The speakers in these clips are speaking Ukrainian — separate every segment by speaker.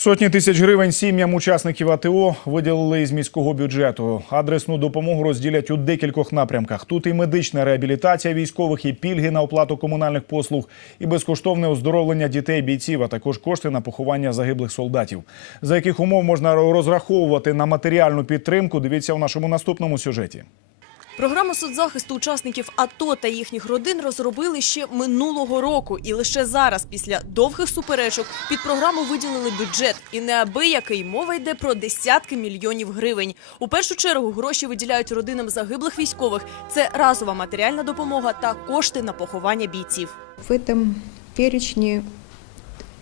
Speaker 1: Сотні тисяч гривень сім'ям учасників АТО виділили із міського бюджету. Адресну допомогу розділять у декількох напрямках. Тут і медична реабілітація військових, і пільги на оплату комунальних послуг, і безкоштовне оздоровлення дітей бійців, а також кошти на поховання загиблих солдатів. За яких умов можна розраховувати на матеріальну підтримку? Дивіться у нашому наступному сюжеті.
Speaker 2: Програму соцзахисту учасників АТО та їхніх родин розробили ще минулого року. І лише зараз, після довгих суперечок, під програму виділили бюджет. І неабиякий мова йде про десятки мільйонів гривень. У першу чергу гроші виділяють родинам загиблих військових. Це разова матеріальна допомога та кошти на поховання бійців.
Speaker 3: В этом перечне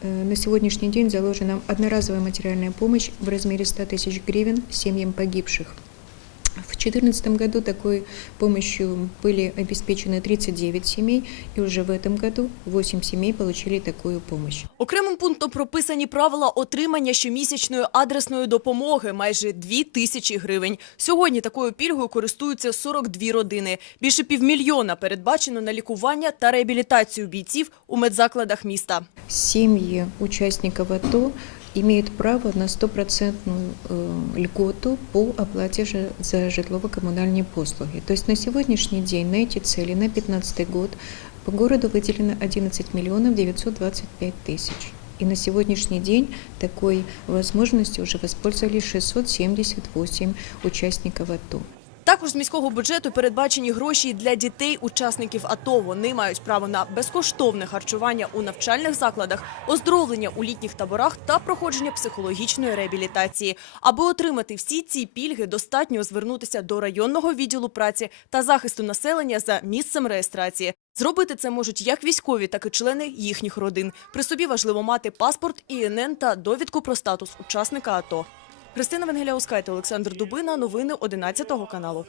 Speaker 3: э, на сегодняшний день заложена одноразовая материальная помощь в размере 100 тысяч гривен семьям погибших. В 2014 году такой помощью были обеспечены 39 семей, и уже в этом году 8 семей получили такую помощь.
Speaker 2: Окремим пунктом прописані правила отримання щомісячної адресної допомоги – майже 2 тисячі гривень. Сьогодні такою пільгою користуються 42 родини. Більше півмільйона передбачено на лікування та реабілітацію бійців у медзакладах міста.
Speaker 3: Семьи участников АТО имеют право на стопроцентную э, льготу по оплате же за житлово-коммунальные послуги. То есть на сегодняшний день на эти цели, на 2015 год, по городу выделено 11 миллионов 925 тысяч. И на сегодняшний день такой возможностью уже воспользовались 678 участников АТО.
Speaker 2: Також з міського бюджету передбачені гроші для дітей учасників АТО. Вони мають право на безкоштовне харчування у навчальних закладах, оздоровлення у літніх таборах та проходження психологічної реабілітації. Аби отримати всі ці пільги, достатньо звернутися до районного відділу праці та захисту населення за місцем реєстрації. Зробити це можуть як військові, так і члени їхніх родин. При собі важливо мати паспорт, ІНН та довідку про статус учасника АТО. Христина Венгеляускайте, Олександр Дубина. Новини 11 каналу.